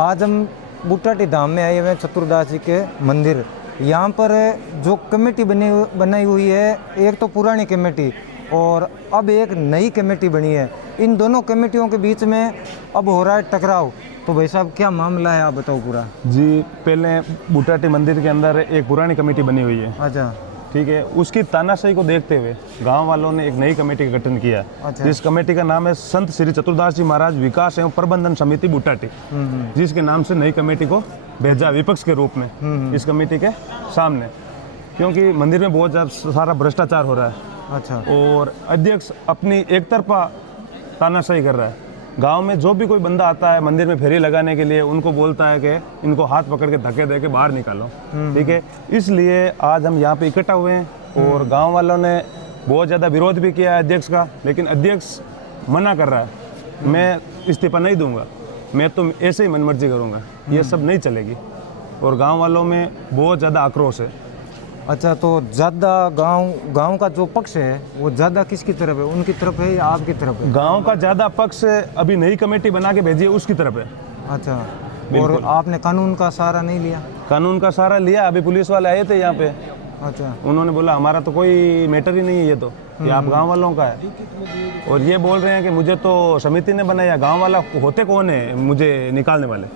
आज हम बूटाटी धाम में आए हुए हैं, चतुर्दास जी के मंदिर। यहाँ पर जो कमेटी बनाई हुई है, एक तो पुरानी कमेटी और अब एक नई कमेटी बनी है। इन दोनों कमेटियों के बीच में अब हो रहा है टकराव। तो भाई साहब क्या मामला है, आप बताओ पूरा। जी, पहले बूटाटी मंदिर के अंदर एक पुरानी कमेटी बनी हुई है। अच्छा, ठीक है। उसकी तानाशाही को देखते हुए गांव वालों ने एक नई कमेटी का गठन किया। अच्छा। जिस कमेटी का नाम है संत श्री चतुर्दास जी महाराज विकास एवं प्रबंधन समिति बूटाटी, जिसके नाम से नई कमेटी को भेजा विपक्ष के रूप में इस कमेटी के सामने, क्योंकि मंदिर में बहुत ज़्यादा सारा भ्रष्टाचार हो रहा है। अच्छा। और अध्यक्ष अपनी एक तरफा तानाशाही कर रहा है। गांव में जो भी कोई बंदा आता है मंदिर में फेरी लगाने के लिए, उनको बोलता है कि इनको हाथ पकड़ के धक्के दे के बाहर निकालो। ठीक है। इसलिए आज हम यहाँ पे इकट्ठा हुए हैं और गांव वालों ने बहुत ज़्यादा विरोध भी किया है अध्यक्ष का, लेकिन अध्यक्ष मना कर रहा है, मैं इस्तीफा नहीं दूंगा, मैं तो ऐसे ही मनमर्जी करूँगा, ये सब नहीं चलेगी। और गाँव वालों में बहुत ज़्यादा आक्रोश है। अच्छा, तो ज़्यादा गांव का जो पक्ष है वो ज़्यादा किसकी तरफ है, उनकी तरफ है या आपकी तरफ है? गांव का ज़्यादा पक्ष अभी नई कमेटी बना के भेजी है उसकी तरफ है। अच्छा, और आपने कानून का सहारा नहीं लिया? कानून का सहारा लिया। अभी पुलिस वाले आए थे यहाँ पे। अच्छा। उन्होंने बोला हमारा तो कोई मैटर ही नहीं है, ये तो ये आप गांव वालों का है। और ये बोल रहे हैं कि मुझे तो समिति ने बनाया, गांव वाला होते कौन है मुझे निकालने वाले?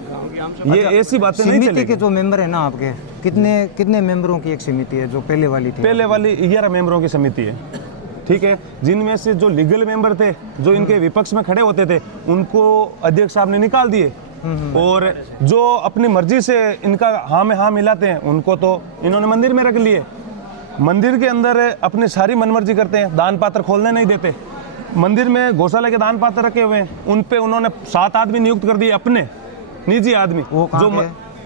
ये ऐसी बातें नहीं चलेगी। समिति के जो मेंबर है ना आपके, कितने मेंबरों की एक समिति है जो पहले वाली थी? पहले वाली 11 मेंबरों की समिति है। ठीक है। जिनमें से जो लीगल मेंबर थे, जो इनके विपक्ष में खड़े होते थे, उनको अध्यक्ष साहब ने निकाल दिए। और जो अपनी मर्जी से इनका हाँ में हाँ मिलाते हैं, उनको तो इन्होंने मंदिर में रख लिए। मंदिर के अंदर अपनी सारी मनमर्जी करते हैं, दान पात्र खोलने नहीं देते। मंदिर में गौशाला के दान पात्र रखे हुए हैं, उन पे उन्होंने 7 आदमी नियुक्त कर दिए, अपने निजी आदमी। जो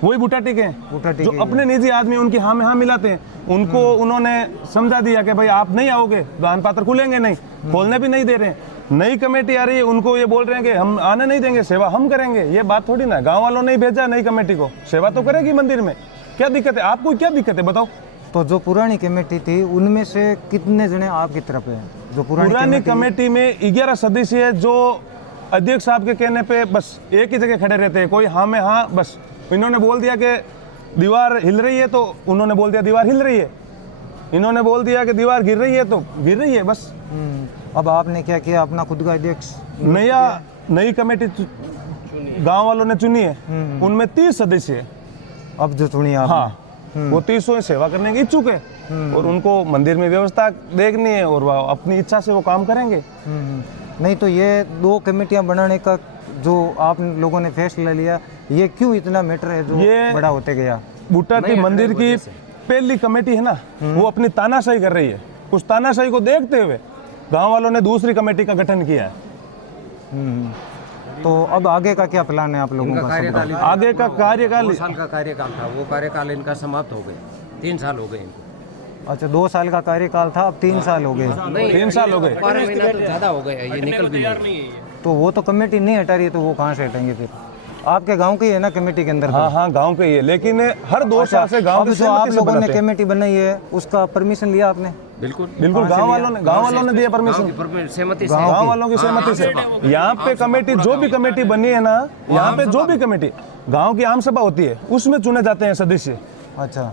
वही बूटाटी के हैं, जो अपने निजी आदमी उनकी हाँ में हाँ मिलाते हैं। उनको उन्होंने समझा दिया कि भाई आप नहीं आओगे, दान पात्र खुलेंगे नहीं, खोलने भी नहीं दे रहे हैं। नई कमेटी आ रही है, उनको ये बोल रहे हैं कि हम आने नहीं देंगे, सेवा हम करेंगे। ये बात थोड़ी ना, गांव वालों ने ही भेजा नई कमेटी को, सेवा तो करेगी मंदिर में। क्या दिक्कत है आपको, क्या दिक्कत है बताओ? तो जो पुरानी कमेटी थी उनमें से कितने जने आपकी तरफ है? जो पुरानी कमेटी में 11 सदस्य है, जो अध्यक्ष साहब के कहने पे बस एक ही जगह खड़े रहते हैं, कोई हाँ में हाँ। बस इन्होंने बोल दिया कि दीवार हिल रही है तो उन्होंने बोल दिया दीवार हिल रही है, इन्होंने बोल दिया कि दीवार गिर रही है तो गिर रही है, बस। अब आपने क्या किया, अपना खुद का अध्यक्ष नई कमेटी गांव वालों ने चुनी है, उनमें 30 सदस्य है। अब जो चुनी आप? हाँ, वो 30 सेवा करने के इच्छुक है और उनको मंदिर में व्यवस्था देखनी है और वो अपनी इच्छा से वो काम करेंगे। नहीं तो ये 2 कमेटियां बनाने का जो आप लोगों ने फैसला लिया, ये क्यों इतना मैटर है जो ये बड़ा होते गया? बूटाटी मंदिर की पहली कमेटी है ना, वो अपनी तानाशाही कर रही है। उस तानाशाही को देखते हुए गांव वालों ने दूसरी कमेटी का गठन किया है। तो अब आगे का क्या प्लान है आप लोगों का? आगे का कार्यकाल 2 साल का कार्यकाल था, वो कार्यकाल इनका समाप्त हो गया। 3 साल हो गए इनको। अच्छा, 2 साल का कार्यकाल था, अब 3 साल हो गए। 3 साल हो गए। 12 महीना तो ज़्यादा हो गया, ये निकल भी नहीं। तो वो तो कमेटी नहीं हटा रही है, तो वो कहाँ से हटेंगे फिर? आपके गांव की है ना कमेटी के अंदर? हाँ हाँ, गांव के ही है, लेकिन हर 2 साल से गांव अब जो आप लोगों ने कमेटी बनाई है उसका परमिशन लिया आपने? बिल्कुल गांव वालों ने दिया परमिशन, सहमति से, गांव वालों की सहमति से। यहाँ पे कमेटी, जो भी कमेटी बनी है ना, यहाँ पे जो भी कमेटी, गांव की आम सभा होती है, उसमें चुने जाते हैं सदस्य। अच्छा,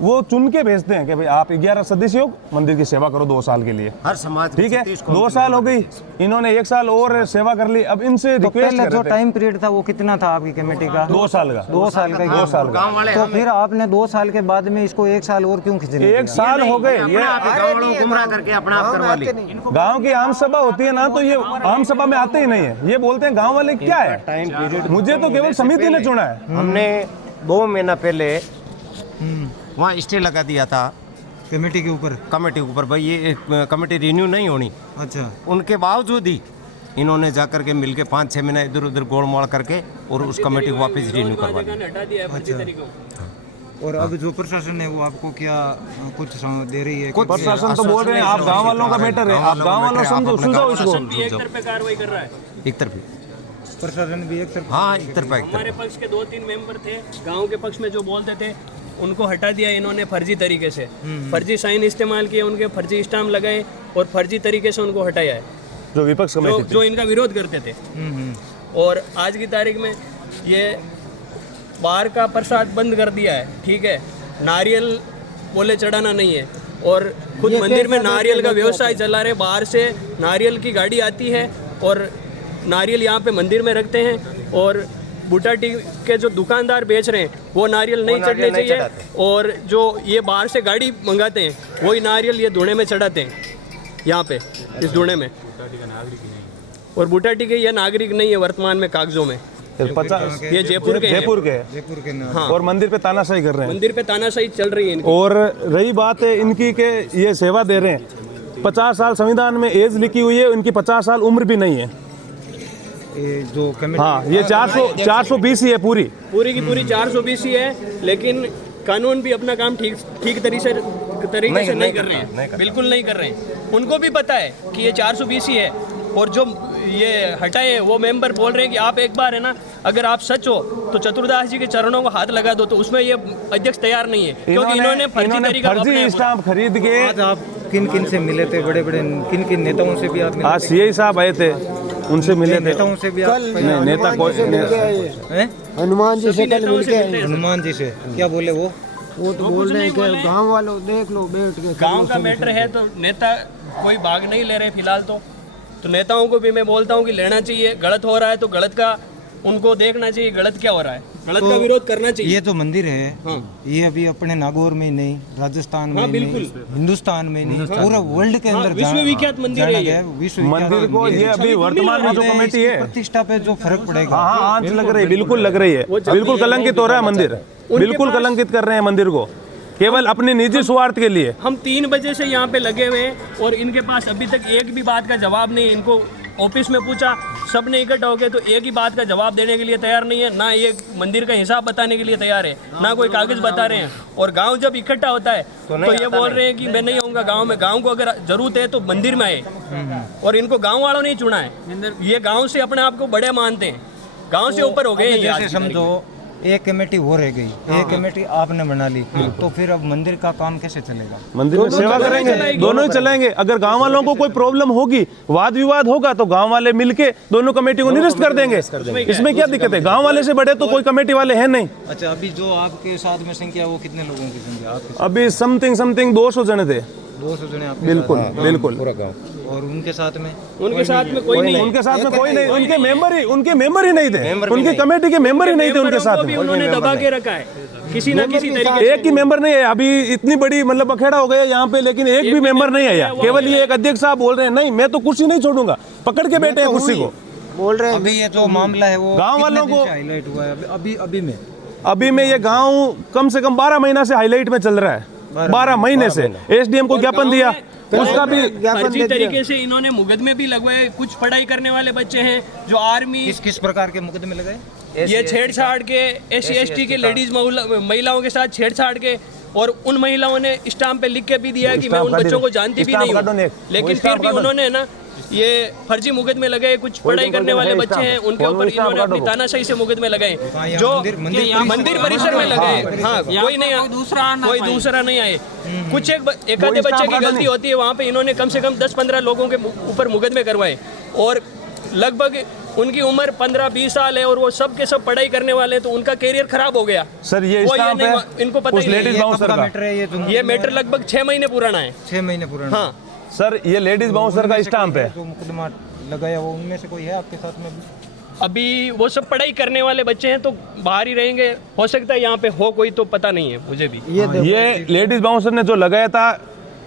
वो चुन के भेजते हैं कि भाई आप 11 सदस्य हो, मंदिर की सेवा करो 2 साल के लिए। हर समाज। ठीक है, 2 साल हो गई, इन्होंने 1 साल और सेवा कर ली। अब इनसे रिक्वेस्ट कर रहे थे। जो टाइम पीरियड था वो कितना था आपकी कमेटी का? 2 साल का। 2 साल का। 2 साल का। तो फिर आपने 2 साल के बाद में इसको 1 साल और क्यों खींचने? 1 साल हो गए। ये गाँव वालों को गुमराह करके अपना आप करवा ली। गांव की आम सभा होती है ना, तो ये आम सभा में आते ही नहीं है। ये बोलते हैं गांव वाले क्या है, मुझे तो केवल समिति ने चुना है। हमने 2 महीना पहले वहाँ स्टे लगा दिया था कमेटी के ऊपर भाई ये कमेटी रिन्यू नहीं होनी। अच्छा। उनके बावजूद ही इन्होंने जाकर के मिलके 5-6 महीना इधर उधर गोलमाल करके और उस कमेटी को वापस रिन्यू करवा दिया। अच्छा। और अब जो प्रशासन है वो आपको क्या कुछ दे रही है? प्रशासन तो बोल रहे हैं आप गांव वालों का मैटर है, आप गांव वालों सुलझाओ इसको। एक तरफा कार्रवाई कर रहा है, एक तरफी प्रशासन भी एक तरफा। हाँ, एक तरफा। हमारे पक्ष के 2-3 मेंबर थे, गांव के पक्ष में जो बोलते थे उनको हटा दिया इन्होंने फर्जी तरीके से। फर्जी साइन इस्तेमाल किए, उनके फर्जी स्टाम्प लगाए और फर्जी तरीके से उनको हटाया है, जो विपक्ष कमेटी जो इनका विरोध करते थे। और आज की तारीख में ये बाहर का प्रसाद बंद कर दिया है, ठीक है, नारियल बोले चढ़ाना नहीं है, और खुद मंदिर में नारियल का व्यवसाय चला रहे, बाहर से नारियल की गाड़ी आती है और नारियल यहाँ पे मंदिर में रखते हैं, और बूटा टी के जो दुकानदार बेच रहे हैं वो नारियल नहीं चढ़ने चाहिए, और जो ये बाहर से गाड़ी मंगाते हैं वही नारियल ये धुने में चढ़ाते हैं यहाँ पे इस धुने में, और बूटा टी के ये नागरिक नहीं है वर्तमान में कागजों में, 50 ये जयपुर के हैं। जयपुर के नाम। हाँ, और मंदिर पे तानाशाही कर रहे हैं। मंदिर पे तानाशाही चल रही है इनकी। और रही बात है इनकी के ये सेवा दे रहे हैं, 50 साल संविधान में एज लिखी हुई है, इनकी 50 साल उम्र भी नहीं है। ये जो कमेटी, हाँ, ये 420 ही है पूरी की पूरी 420 ही है, लेकिन कानून भी अपना काम ठीक तरीके से नहीं कर रहे हैं, बिल्कुल नहीं कर रहे हैं। उनको भी पता है कि ये 420 ही है, और जो ये हटाए वो मेंबर बोल रहे हैं कि आप एक बार है ना, अगर आप सच हो तो चतुर्दास जी के चरणों को हाथ लगा दो, तो उसमें ये अध्यक्ष तैयार नहीं है, क्योंकि इन्होंने फर्जी स्टाम्प खरीद के। आज आप किन किन से मिले थे? बड़े बड़े किन किन नेताओं से भी आप मिले? आज सीआई साहब आए थे, उनसे मिले थे। नेताओं से भी आप? नहीं, नेता कोई हनुमान जी से कल मिल के आए। हनुमान जी से क्या बोले वो? वो तो बोल रहे हैं कि गांव वालों देख लो बैठ के, गांव का मैटर है, तो नेता कोई भाग नहीं ले रहे फिलहाल तो नेताओं को भी मैं बोलता हूँ कि लेना चाहिए, गलत हो रहा है तो गलत का उनको देखना चाहिए, गलत क्या हो रहा है, गलत का विरोध करना चाहिए। ये तो मंदिर है, ये अभी अपने नागौर में ही नहीं, राजस्थान में ही नहीं, हिंदुस्तान में ही नहीं, पूरा वर्ल्ड के अंदर विश्वविख्यात मंदिर है ये। मंदिर को ये अभी वर्तमान में जो कमेटी है प्रतिष्ठा पे जो फर्क पड़ेगा। हाँ, आज लग रही है, बिल्कुल लग रही है, बिल्कुल कलंकित हो रहा है मंदिर, बिल्कुल कलंकित कर रहे हैं मंदिर को, केवल अपने निजी स्वार्थ के लिए। हम 3 बजे से यहाँ पे लगे हुए हैं और इनके पास अभी तक एक भी बात का जवाब नहीं। इनको ऑफिस में पूछा, सब ने इकट्ठा हो गए, तो एक ही बात का जवाब देने के लिए तैयार नहीं है, ना ये मंदिर का हिसाब बताने के लिए तैयार है, ना कोई कागज बता रहे हैं। और गांव जब इकट्ठा होता है तो ये बोल रहे हैं कि मैं नहीं आऊँगा गाँव में, गाँव को अगर जरूरत है तो मंदिर में आए, और इनको गाँव वालों ने चुना है, ये गाँव से अपने आप को बड़े मानते हैं, गाँव से ऊपर हो गए। जैसे समझो एक कमेटी वो रह गई, एक कमेटी आपने बना ली, तो फिर अब मंदिर का काम कैसे चलेगा? मंदिर में सेवा करेंगे, दोनों ही चलाएंगे। अगर गांव वालों को कोई प्रॉब्लम होगी, वाद विवाद होगा, तो गांव वाले मिलके दोनों कमेटी को निरस्त कर देंगे। इसमें क्या दिक्कत है? गांव वाले से बड़े तो कोई कमेटी वाले हैं नहीं। अच्छा, अभी जो आपके साथ में संख्या वो कितने लोगों की संख्या आपके? अभी समथिंग 200 जने थे। 200 जने आपके? बिल्कुल बिल्कुल। और उनके साथ में? उनके साथ में कोई नहीं, उनके साथ में कोई नहीं, उनके मेंबर ही नहीं थे, उनकी कमेटी के मेंबर ही नहीं थे उनके साथ में। उन्होंने दबा के रखा है किसी ना किसी तरीके। एक ही मेंबर नहीं है अभी, इतनी बड़ी मतलब अखेड़ा हो गया यहाँ पे, लेकिन एक भी मेंबर नहीं आया। केवल ये एक अध्यक्ष साहब बोल रहे हैं नहीं मैं तो कुर्सी नहीं छोड़ूंगा, पकड़ के बैठे हैं कुर्सी को। बोल रहे हैं अभी ये जो मामला है वो गांव वालों को हाईलाइट हुआ है अभी में ये गांव कम से कम 12 महीना से हाईलाइट में चल रहा है। 12 महीने से एसडीएम को ज्ञापन दिया, उसका भी फर्जी तरीके से इन्होंने मुकदमे भी लगवाए। कुछ पढ़ाई करने वाले बच्चे हैं जो आर्मी, किस प्रकार के मुकदमे लगाए? ये छेड़छाड़ के, SC/ST के लेडीज महिलाओं के साथ छेड़छाड़ के, और उन महिलाओं ने स्टाम्प पे लिख के भी दिया कि मैं उन बच्चों को जानती भी नहीं हूँ, लेकिन फिर भी उन्होंने ना ये फर्जी मुकदमे लगाए। कुछ पढ़ाई करने वाले बच्चे हैं उनके ऊपर इन्होंने अपनी तानाशाही से मुकदमे लगाए, जो मंदिर परिसर में लगाए। हाँ, कोई दूसरा नहीं आए। कुछ एक आधे बच्चे की गलती होती है, वहाँ पे इन्होंने कम से कम 10-15 लोगों के ऊपर मुकदमे करवाए, और लगभग उनकी उम्र 15-20 साल है, और वो सब के सब पढ़ाई करने वाले हैं, तो उनका करियर खराब हो गया। सर ये स्टाम्प है, इनको पता ही नहीं। ये मैटर लगभग 6 महीने पुराना है। 6 महीने पुराना? हाँ सर, ये लेडीज बाउंसर का स्टाम्प है। जो मुकदमा लगाया वो उनमें से कोई है आपके साथ में? अभी वो सब पढ़ाई करने वाले बच्चे हैं, तो बाहर ही रहेंगे, हो सकता है यहाँ पे हो कोई, तो पता नहीं है मुझे भी। ये लेडीज बाउंसर ने जो लगाया था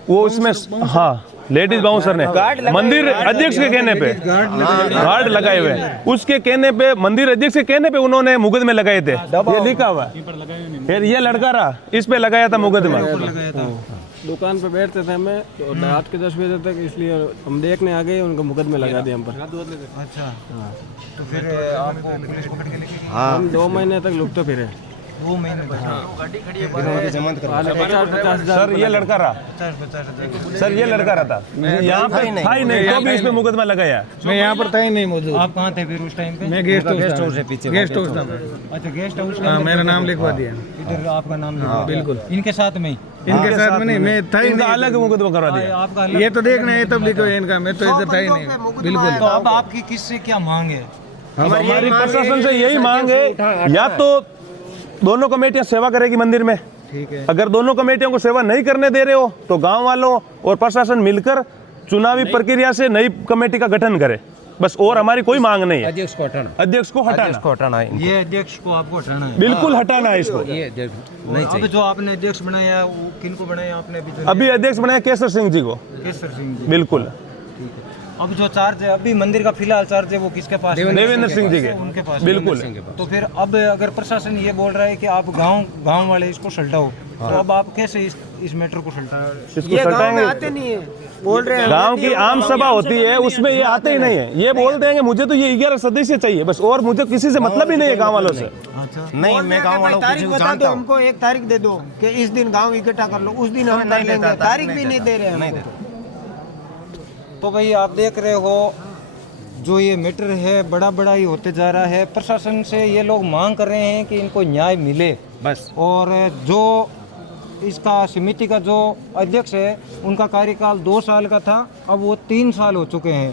वो उसमें, हाँ लेडीज बाउंसर ने मंदिर अध्यक्ष के कहने पे गार्ड लगाए हुए, उसके कहने पे, मंदिर अध्यक्ष के कहने पे उन्होंने मुकदमे लगाए थे। ये लिखा हुआ है। फिर ये लड़का रहा, इस पे लगाया था मुकदमा। दुकान पे बैठते थे हमें तो रात के 10 बजे तक, इसलिए हम देखने आ गए, उनको मुकदमे लगा दिए हम पर। अच्छा, तो फिर आपको पुलिस पकड़ के लेके गई? हम 2 महीने तक लुकते फिरे। 2 महीने तक? सर ये लड़का रहा, सर ये लड़का रहा था यहाँ पे था ही नहीं, तो भी इसमें मुकदमा लगाया। मैं यहाँ पर था ही नहीं मौजूद। आप कहाँ थे फिर उस टाइम पे? मैं गेस्ट हाउस से पीछे। गेस्ट हाउस था। अच्छा, गेस्ट हाउस? मेरा नाम लिखवा दिया इधर आपका नाम लिखवा? बिल्कुल। इनके साथ में? इनके साथ में नहीं, मैं था ही नहीं। अलग मुकदमा करवा दिया आपका? ये तो देखना है तब लिखो इनका, मैं तो इधर था ही नहीं। बिल्कुल। तो अब आपकी किससे क्या मांग है? हमारी प्रशासन से यही मांग है, या तो दोनों कमेटियां सेवा करेगी मंदिर में। ठीक है। अगर दोनों कमेटियों को सेवा नहीं करने दे रहे हो तो गांव वालों और प्रशासन मिलकर चुनावी प्रक्रिया से नई कमेटी का गठन करे, बस। और हमारी कोई मांग नहीं है। अध्यक्ष को हटाना, अध्यक्ष को अध्यक्ष को हटाना है, ये अध्यक्ष को आपको हटाना है, बिल्कुल हटाना है इसको। ये अध्यक्ष नहीं अब चाहिए। जो आपने अध्यक्ष बनाया वो किनको बनाया आपने अभी? अभी अध्यक्ष बनाया केसर सिंह जी को। केसर सिंह जी। बिल्कुल। ठीक है। अब जो चार्ज है अभी मंदिर का फिलहाल चार्ज है वो किसके पास है? देवेंद्र सिंह जी के। उनके पास। बिल्कुल। तो फिर अब अगर प्रशासन ये बोल रहा है कि आप गांव वाले इसको सल्टाओ, तो अब आप कैसे इस मैटर को इसको सल्टाएंगे? आते नहीं है, बोल रहे हैं गांव की आम सभा होती है उसमें ये आते ही नहीं है। ये बोल देंगे मुझे तो ये 11 सदस्य चाहिए बस, और मुझे किसी से मतलब ही नहीं है गांव वालों से। अच्छा। नहीं, मैं गाँव वालों को तारीख किसी को बता जानता दो, हूँ। हमको एक तारीख दे दो कि इस दिन गांव इकट्ठा कर लो, उस दिन हम कर लेंगे। तारीख भी नहीं दे रहे हैं हमको। तो भाई आप देख रहे हो जो ये मैटर है बड़ा ही होते जा रहा है। प्रशासन से ये लोग मांग कर रहे हैं कि इनको न्याय मिले बस। और जो इसका समिति का जो अध्यक्ष है उनका कार्यकाल 2 साल का था, अब वो 3 साल हो चुके हैं।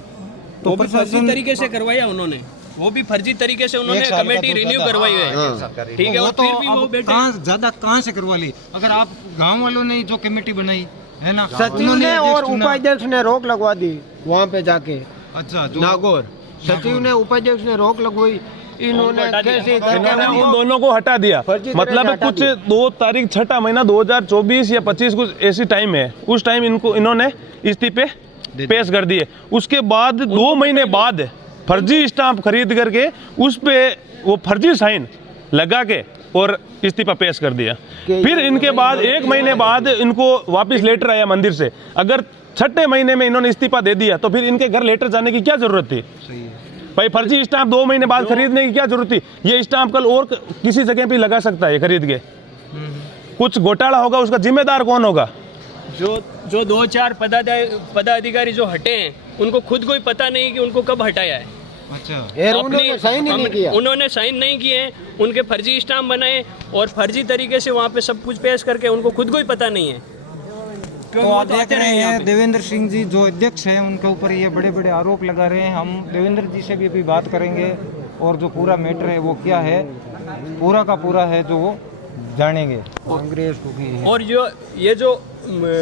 तो वो भी फर्जी तरीके से करवाया उन्होंने, वो भी फर्जी तरीके से उन्होंने कमेटी रिन्यू करवाई है। ठीक है। वो और तो फिर भी वो अब बेटे कहाँ से करवा ली? अगर आप गांव वालों ने जो कमेटी बनाई है ना, सचिव उन्होंने ने और अध्यक्ष चुना। उपाध्यक्ष ने रोक लगवा दी वहाँ पे जाके। अच्छा, जो नागौर सचिव ने उपाध्यक्ष ने रोक लगवाई, इन्होंने कैसे इन्होंने उन दोनों को हटा दिया। फर्जी तरह मतलब से हटा कुछ 2 तारीख 6 महीना 2024 या 25 कुछ ऐसी टाइम है, उस टाइम इन्होंने इस्तीफे पेश कर दिए। उसके बाद 2 महीने बाद फर्जी स्टाम्प खरीद करके उस पे वो फर्जी साइन लगा के और इस्तीफा पेश कर दिया। फिर इनके बाद 1 महीने बाद इनको वापस लेटर आया मंदिर से। अगर 6 महीने में इन्होंने इस्तीफा दे दिया तो फिर इनके घर लेटर जाने की क्या जरूरत थी? भाई फर्जी स्टाम्प 2 महीने बाद खरीदने की क्या जरूरत थी? ये स्टाम्प कल और किसी जगह पे लगा सकता है खरीद के। कुछ घोटाला होगा उसका जिम्मेदार कौन होगा? जो 2-4 पदाधिकारी जो हटे हैं उनको खुद को ही पता नहीं कि उनको कब हटाया है। अच्छा। उन्होंने साइन ही नहीं किया। उन्होंने साइन नहीं किए हैं, उनके फर्जी स्टाम्प बनाए और फर्जी तरीके से वहाँ पे सब कुछ पेश करके उनको खुद को ही पता नहीं है। तो आप देख रहे हैं देवेंद्र सिंह जी जो अध्यक्ष हैं उनके ऊपर ये बड़े आरोप लगा रहे हैं। हम देवेंद्र जी से भी अभी बात करेंगे और जो पूरा मैटर है वो क्या है, पूरा का पूरा है जो वो जानेंगे। कांग्रेस को और ये जो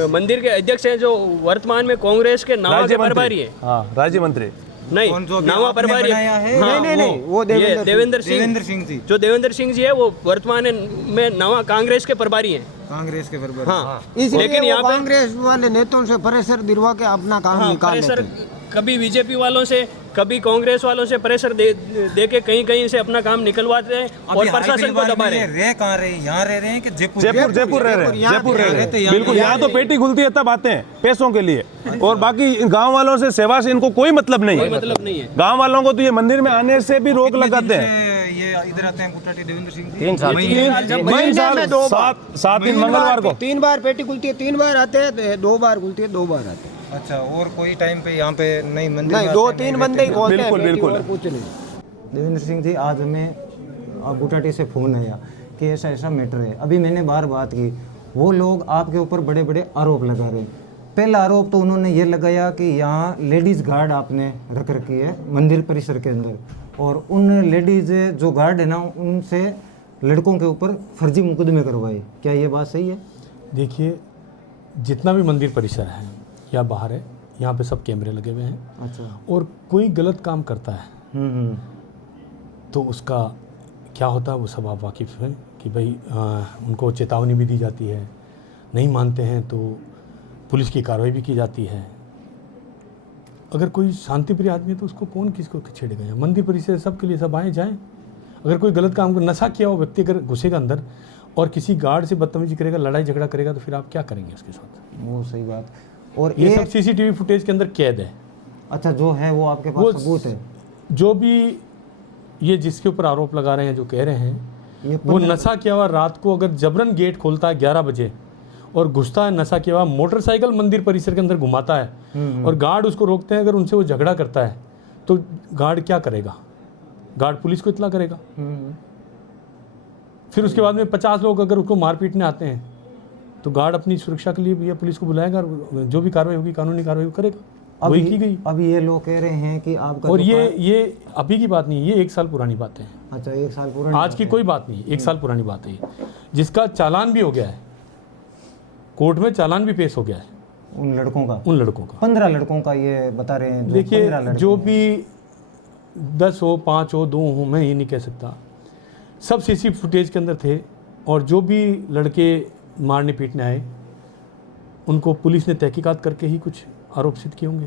मंदिर के अध्यक्ष हैं जो वर्तमान में कांग्रेस के नावा के प्रभारी है। हाँ, राज्य मंत्री नहीं, नावा प्रभारी है। हाँ, नहीं, वो देवेंद्र सिंह जी। जो देवेंद्र सिंह जी है वो वर्तमान में नावा कांग्रेस के प्रभारी हैं। कांग्रेस के बराबर। हाँ, इसलिए लेकिन यहाँ पे कांग्रेस वाले नेताओं से प्रेशर दिलवा के अपना काम निकाल लेते प्रेशर हैं। कभी बीजेपी वालों से कभी कांग्रेस वालों से प्रेशर दे के कहीं से अपना काम निकलवाते हैं और प्रशासन को दबा रहे हैं। रह कहाँ रहे? यहाँ रह रहे हैं कि जयपुर रह रहे हैं। जयपुर रह रहे हैं। बिल्कुल, यहाँ तो पेटी खुलती है तब आते हैं पैसों के लिए, और बाकी गांव वालों से सेवा से इनको कोई मतलब नहीं है। मतलब नहीं है। गांव वालों को तो ये मंदिर में आने से भी रोक लगाते हैं। ये इधर आते हैं कुटाटी देवेंद्र सिंह जी। 3 साल। महीने में 2 बार, 7 दिन मंगलवार को 3 बार पेटी खुलती है, 3 बार आते हैं, 2 बार खुलती है, 2 बार आते हैं। अच्छा, और कोई टाइम पे यहाँ पे नहीं मंदिर नहीं, में 2-3 बंदे ही खोलते हैं बिल्कुल, पेटी, बिल्कुल। और कुछ नहीं। देवेंद्र सिंह जी, आज हमें गुटाटी से फ़ोन आया कि ऐसा मैटर है। अभी मैंने बात की, वो लोग आपके ऊपर बड़े आरोप लगा रहे हैं। पहला आरोप तो उन्होंने ये लगाया कि यहाँ लेडीज़ गार्ड आपने रख रखी है मंदिर परिसर के अंदर, और उन लेडीज़ जो गार्ड है ना उनसे लड़कों के ऊपर फर्जी मुकदमे करवाए। क्या ये बात सही है? देखिए, जितना भी मंदिर परिसर है या बाहर है, यहाँ पे सब कैमरे लगे हुए हैं। अच्छा। और कोई गलत काम करता है तो उसका क्या होता है वो सब आप वाकिफ़ हैं कि भाई उनको चेतावनी भी दी जाती है, नहीं मानते हैं तो पुलिस की कार्रवाई भी की जाती है। अगर कोई शांतिप्रिय आदमी है तो उसको कौन किसको छेड़ेगा? यहाँ मंदिर परिसर सबके लिए, सब आए जाएँ। अगर कोई गलत काम नशा किया हुआ व्यक्ति अगर घुसेगा अंदर और किसी गार्ड से बदतमीजी करेगा, लड़ाई झगड़ा करेगा, तो फिर आप क्या करेंगे उसके साथ? वो सही बात। और ये सब सीसीटीवी फुटेज के अंदर कैद है। अच्छा, जो है वो आपके पास सबूत है? जो भी ये जिसके ऊपर आरोप लगा रहे हैं, जो कह रहे हैं, वो नशा किया हुआ रात को अगर जबरन गेट खोलता है 11 बजे और घुसता है, नशा किया हुआ मोटरसाइकिल मंदिर परिसर के अंदर घुमाता है और गार्ड उसको रोकते हैं, अगर उनसे वो झगड़ा करता है तो गार्ड क्या करेगा? गार्ड पुलिस को इत्तला करेगा। फिर उसके बाद में 50 लोग अगर उसको मार पीटने आते हैं तो गार्ड अपनी सुरक्षा के लिए भैया पुलिस को बुलाएगा और जो भी कार्रवाई होगी, कानूनी कार्रवाई करेगा। वही की गई। अब ये लोग कह रहे हैं कि आपका और ये अभी की बात नहीं, ये 1 साल पुरानी बात है। अच्छा, 1 साल पुरानी आज की कोई बात नहीं, 1 साल पुरानी बात है, जिसका चालान भी हो गया है, कोर्ट में चालान भी पेश हो गया है उन लड़कों का। 15 लड़कों का ये बता रहे हैं। देखिए, जो भी 10 हो, 5 हो, 2 हो, मैं ये नहीं कह सकता, सब सीसी फुटेज के अंदर थे। और जो भी लड़के मारने पीटने आए, उनको पुलिस ने तहकीकात करके ही कुछ आरोप सिद्ध किए होंगे,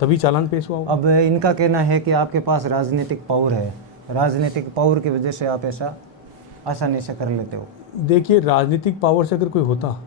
तभी चालान पेश हुआ होगा। अब इनका कहना है कि आपके पास राजनीतिक पावर है, राजनीतिक पावर की वजह से आप ऐसा आसानी से कर लेते हो। देखिए, राजनीतिक पावर से अगर कोई होता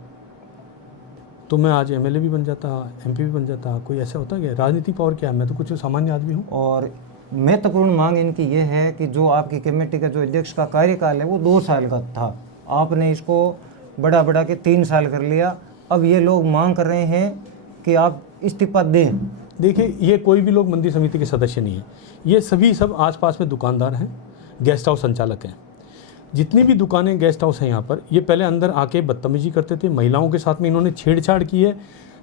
तो मैं आज एमएलए भी बन जाता, एमपी भी बन जाता। कोई ऐसा होता क्या? राजनीतिक पावर क्या है? मैं तो कुछ सामान्य आदमी हूँ। और महत्वपूर्ण मांग इनकी ये है कि जो आपकी कमेटी का जो अध्यक्ष का कार्यकाल है वो 2 साल का था, आपने इसको बढ़ा के 3 साल कर लिया। अब ये लोग मांग कर रहे हैं कि आप इस्तीफा दें। देखिए, ये कोई भी लोग मंदिर समिति के सदस्य नहीं है, ये सभी सब आसपास में दुकानदार हैं, गेस्ट हाउस संचालक हैं। जितनी भी दुकानें गेस्ट हाउस हैं यहाँ पर, ये पहले अंदर आके बदतमीजी करते थे, महिलाओं के साथ में इन्होंने छेड़छाड़ की है।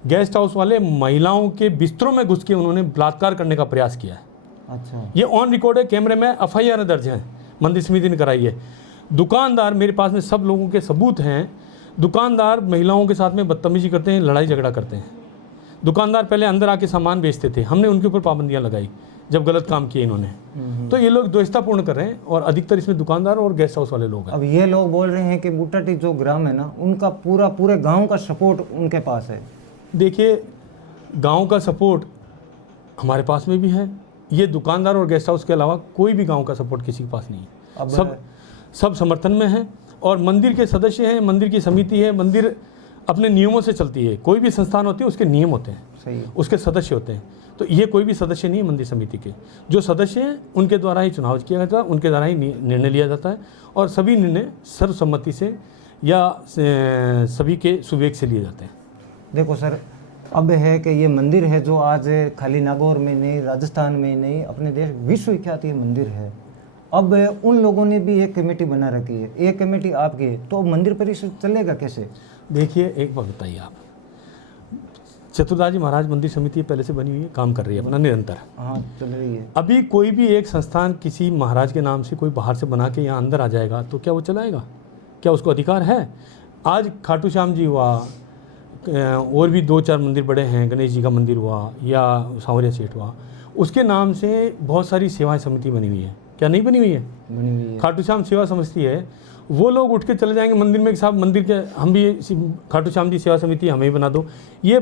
गेस्ट हाउस वाले महिलाओं के बिस्तरों में घुस के उन्होंने बलात्कार करने का प्रयास किया है। अच्छा, ये ऑन रिकॉर्ड है, कैमरे में FIR दर्ज है, मंदिर समिति ने कराई है। दुकानदार, मेरे पास में सब लोगों के सबूत हैं, दुकानदार महिलाओं के साथ में बदतमीजी करते हैं, लड़ाई झगड़ा करते हैं। दुकानदार पहले अंदर आके सामान बेचते थे, हमने उनके ऊपर पाबंदियां लगाई जब गलत काम किए इन्होंने। तो ये लोग द्वेषतापूर्ण कर रहे हैं, और अधिकतर इसमें दुकानदार और गेस्ट हाउस वाले लोग हैं। अब ये लोग बोल रहे हैं कि बूटाटी जो ग्राम है ना, उनका पूरे गांव का सपोर्ट उनके पास है। देखिए, गांव का सपोर्ट हमारे पास में भी है, ये दुकानदार और गेस्ट हाउस के अलावा कोई भी गांव का सपोर्ट किसी के पास नहीं है। सब समर्थन में है, और मंदिर के सदस्य हैं, मंदिर की समिति है, मंदिर अपने नियमों से चलती है। कोई भी संस्थान होती है उसके नियम होते हैं, सही है। उसके सदस्य होते हैं। तो ये कोई भी सदस्य नहीं है मंदिर समिति के, जो सदस्य हैं उनके द्वारा ही चुनाव किया जाता है, उनके द्वारा ही निर्णय लिया जाता है, और सभी निर्णय सर्वसम्मति से या सभी के सुवेग से लिए जाते हैं। देखो सर, अब है कि ये मंदिर है जो आज खाली नागौर में नहीं, राजस्थान में नहीं, अपने देश विश्वविख्यात ये मंदिर है। अब उन लोगों ने भी एक कमेटी बना रखी है, एक कमेटी आपकी है, तो मंदिर परिषद चलेगा कैसे? देखिए, एक बात बताइए आप, चतुरदास जी महाराज मंदिर समिति पहले से बनी हुई है, काम कर रही है अपना निरंतर। हाँ, चल रही है। अभी कोई भी एक संस्थान किसी महाराज के नाम से कोई बाहर से बना के यहाँ अंदर आ जाएगा तो क्या वो चलाएगा? क्या उसको अधिकार है? आज खाटू श्याम जी हुआ, और भी 2-4 मंदिर बड़े हैं, गणेश जी का मंदिर हुआ या सांवरिया सेठ हुआ, उसके नाम से बहुत सारी सेवा समिति बनी हुई है। क्या नहीं बनी हुई है? बनी हुई है। खाटू श्याम सेवा समिति है, वो लोग उठ के चले जाएंगे मंदिर में कि साहब मंदिर के हम भी खाटू श्याम जी सेवा समिति हमें ही बना दो। ये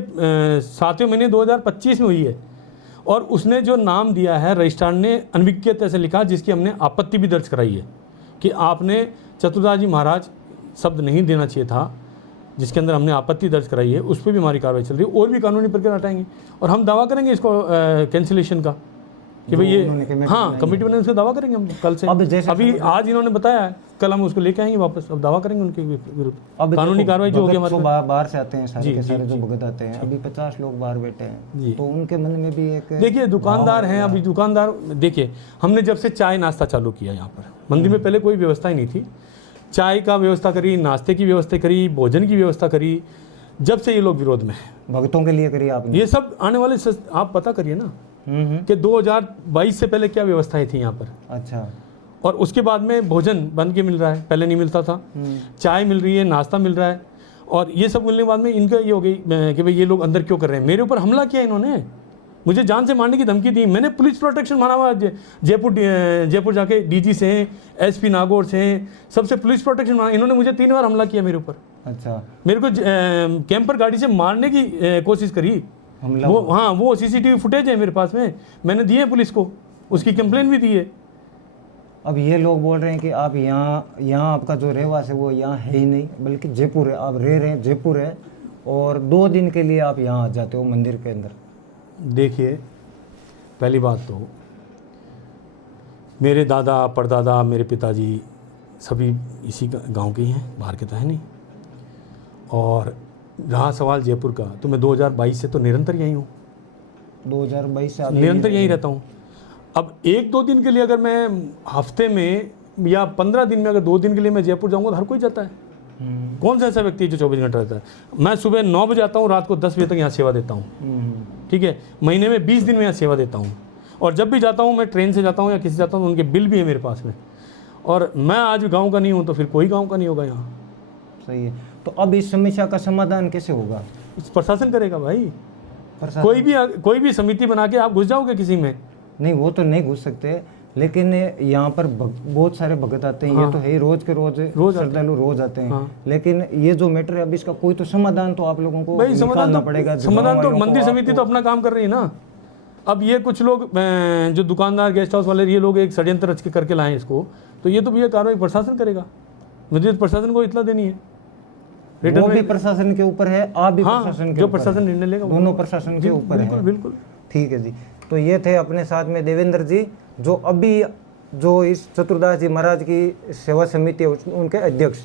7वें महीने 2025 में हुई है, और उसने जो नाम दिया है रजिस्ट्रार ने अनभिज्ञता से लिखा, जिसकी हमने आपत्ति भी दर्ज कराई है कि आपने चतुरदास जी महाराज शब्द नहीं देना चाहिए था, जिसके अंदर हमने आपत्ति दर्ज कराई है, उस पर भी हमारी कार्रवाई चल रही है, और भी कानूनी प्रक्रिया हटाएंगे, और हम दावा करेंगे इसको कैंसिलेशन का कि भाई ये, हाँ, कमेटी बनाने से दावा करेंगे हम कल से। अभी आज इन्होंने बताया है, कल हम उसको लेके आएंगे वापस, अब दावा करेंगे उनके विरुद्ध कानूनी कार्रवाई जो होगी हमारे। बाहर से आते हैं सारे के सारे जो भगत आते हैं, अभी 50 लोग बाहर बैठे हैं, तो उनके मन में भी एक, देखिए दुकानदार हैं, अभी दुकानदार, देखिए हमने जब से चाय नाश्ता चालू किया यहाँ पर, मंदिर में पहले कोई व्यवस्था ही नहीं थी, चाय का व्यवस्था करी, नाश्ते की व्यवस्था करी, भोजन की व्यवस्था करी, जब से ये लोग विरोध में हैं। भक्तों के लिए करी आपने ये सब? आने वाले आप पता करिए ना कि 2022 से पहले क्या व्यवस्थाएं थी यहाँ पर। अच्छा, और उसके बाद में भोजन बन के मिल रहा है, पहले नहीं मिलता था, चाय मिल रही है, नाश्ता मिल रहा है, और ये सब मिलने के बाद में इनका ये हो गई कि भाई ये लोग अंदर क्यों कर रहे हैं। मेरे ऊपर हमला किया इन्होंने, मुझे जान से मारने की धमकी दी, मैंने पुलिस प्रोटेक्शन माना हुआ, जयपुर जाके DG से हैं, SP नागौर से हैं, सबसे पुलिस प्रोटेक्शन माना। इन्होंने मुझे 3 बार हमला किया मेरे ऊपर। अच्छा, मेरे को कैंपर गाड़ी से मारने की कोशिश करी। वो, हाँ, वो CCTV फुटेज है मेरे पास में, मैंने दिए पुलिस को, उसकी कंप्लेन भी दी है। अब ये लोग बोल रहे हैं कि आप यहाँ आपका जो रहवास है वो यहाँ है ही नहीं, बल्कि जयपुर है, आप रह रहे हैं जयपुर है, और 2 दिन के लिए आप यहाँ आ जाते हो मंदिर के अंदर। देखिए, पहली बात तो मेरे दादा परदादा, मेरे पिताजी सभी इसी गांव के ही हैं, बाहर के तो है नहीं। और रहा सवाल जयपुर का, तो मैं 2022 से तो निरंतर यहीं हूँ, 2022 से निरंतर यहीं रहता हूँ। अब 1-2 दिन के लिए अगर मैं हफ्ते में या 15 दिन में अगर 2 दिन के लिए मैं जयपुर जाऊँगा तो हर कोई जाता है। कौन सा ऐसा व्यक्ति है जो 24 घंटे रहता है? मैं सुबह 9 बजे आता हूँ, रात को 10 बजे तक यहाँ सेवा देता हूँ, ठीक है। महीने में 20 दिन में यहाँ सेवा देता हूँ, और जब भी जाता हूँ मैं ट्रेन से जाता हूँ या किसी जाता हूँ, उनके बिल भी है मेरे पास में। और मैं आज गाँव का नहीं हूँ तो फिर कोई गाँव का नहीं होगा यहाँ। सही है। तो अब इस समस्या का समाधान कैसे होगा? प्रशासन करेगा भाई। प्रशासन कोई भी समिति बना के आप घुस जाओगे किसी में? नहीं, वो तो नहीं घुस सकते, लेकिन यहाँ पर बहुत सारे भगत आते हैं। ये तो है, रोज के रोज श्रद्धालु रोज आते हैं। लेकिन ये जो मैटर है, अब इसका कोई तो समाधान तो आप लोगों को निकालना पड़ेगा। समाधान तो मंदिर समिति तो अपना काम कर रही है ना। अब ये कुछ लोग जो दुकानदार, गेस्ट हाउस वाले, ये लोग एक षड्यंत्र रच के करके लाए इसको, तो ये तो भैया कार्रवाई प्रशासन करेगा। मुझे प्रशासन को इतना देनी है। वो भी प्रशासन के ऊपर है, आप भी प्रशासन के जो ऊपर प्रशासन निर्णय लेगा, दोनों प्रशासन के ऊपर है। बिल्कुल। ठीक है जी। तो ये थे अपने साथ में देवेंद्र जी, जो अभी जो इस चतुरदास जी महाराज की सेवा समिति है उनके अध्यक्ष।